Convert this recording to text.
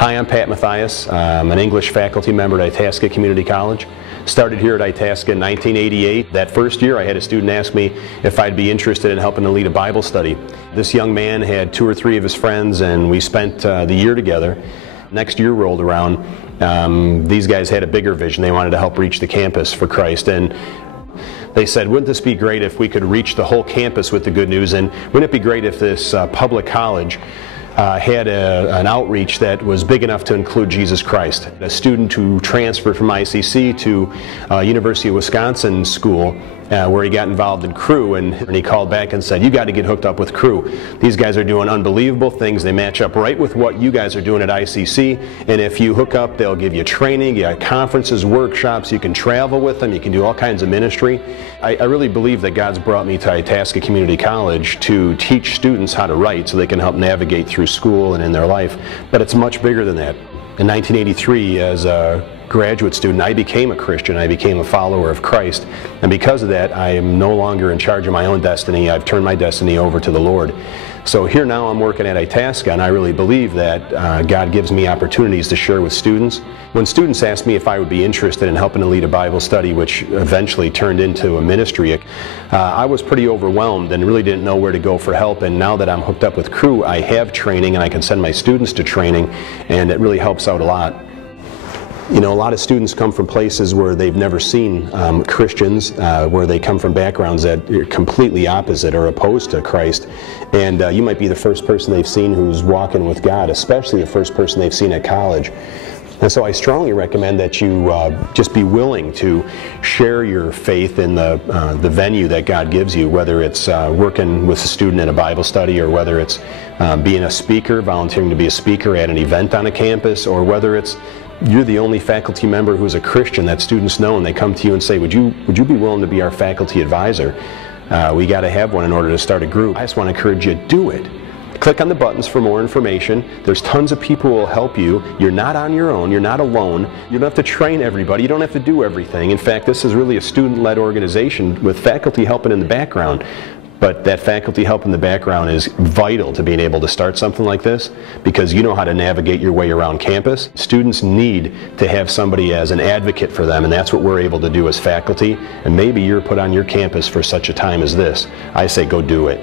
Hi, I'm Mathias. I'm an English faculty member at Itasca Community College. Started here at Itasca in 1988. That first year I had a student ask me if I'd be interested in helping to lead a Bible study. This young man had 2 or 3 of his friends and we spent the year together. Next year rolled around. These guys had a bigger vision. They wanted to help reach the campus for Christ. And they said, wouldn't this be great if we could reach the whole campus with the good news, and wouldn't it be great if this public college had an outreach that was big enough to include Jesus Christ. A student who transferred from ICC to University of Wisconsin School where he got involved in Cru, and he called back and said, you got to get hooked up with Cru. These guys are doing unbelievable things. They match up right with what you guys are doing at ICC, and if you hook up, they'll give you training, you got conferences, workshops, you can travel with them, you can do all kinds of ministry. I really believe that God's brought me to Itasca Community College to teach students how to write so they can help navigate through school and in their life, but it's much bigger than that. In 1983, as a graduate student, I became a Christian. I became a follower of Christ, and because of that, I am no longer in charge of my own destiny. I've turned my destiny over to the Lord. So here now I'm working at Itasca, and I really believe that God gives me opportunities to share with students. When students asked me if I would be interested in helping to lead a Bible study, which eventually turned into a ministry, I was pretty overwhelmed and really didn't know where to go for help. And now that I'm hooked up with Cru, I have training and I can send my students to training, and it really helps out a lot. You know, a lot of students come from places where they've never seen Christians, where they come from backgrounds that are completely opposite or opposed to Christ. And you might be the first person they've seen who's walking with God, especially the first person they've seen at college. And so I strongly recommend that you just be willing to share your faith in the venue that God gives you, whether it's working with a student in a Bible study, or whether it's being a speaker, volunteering to be a speaker at an event on a campus, or whether it's you're the only faculty member who's a Christian that students know, and they come to you and say, would you be willing to be our faculty advisor? We got to have one in order to start a group. I just want to encourage you, do it. Click on the buttons for more information. There's tons of people who will help you. You're not on your own. You're not alone. You don't have to train everybody. You don't have to do everything. In fact, this is really a student-led organization with faculty helping in the background. But that faculty help in the background is vital to being able to start something like this, because you know how to navigate your way around campus. Students need to have somebody as an advocate for them, and that's what we're able to do as faculty. And maybe you're put on your campus for such a time as this. I say go do it.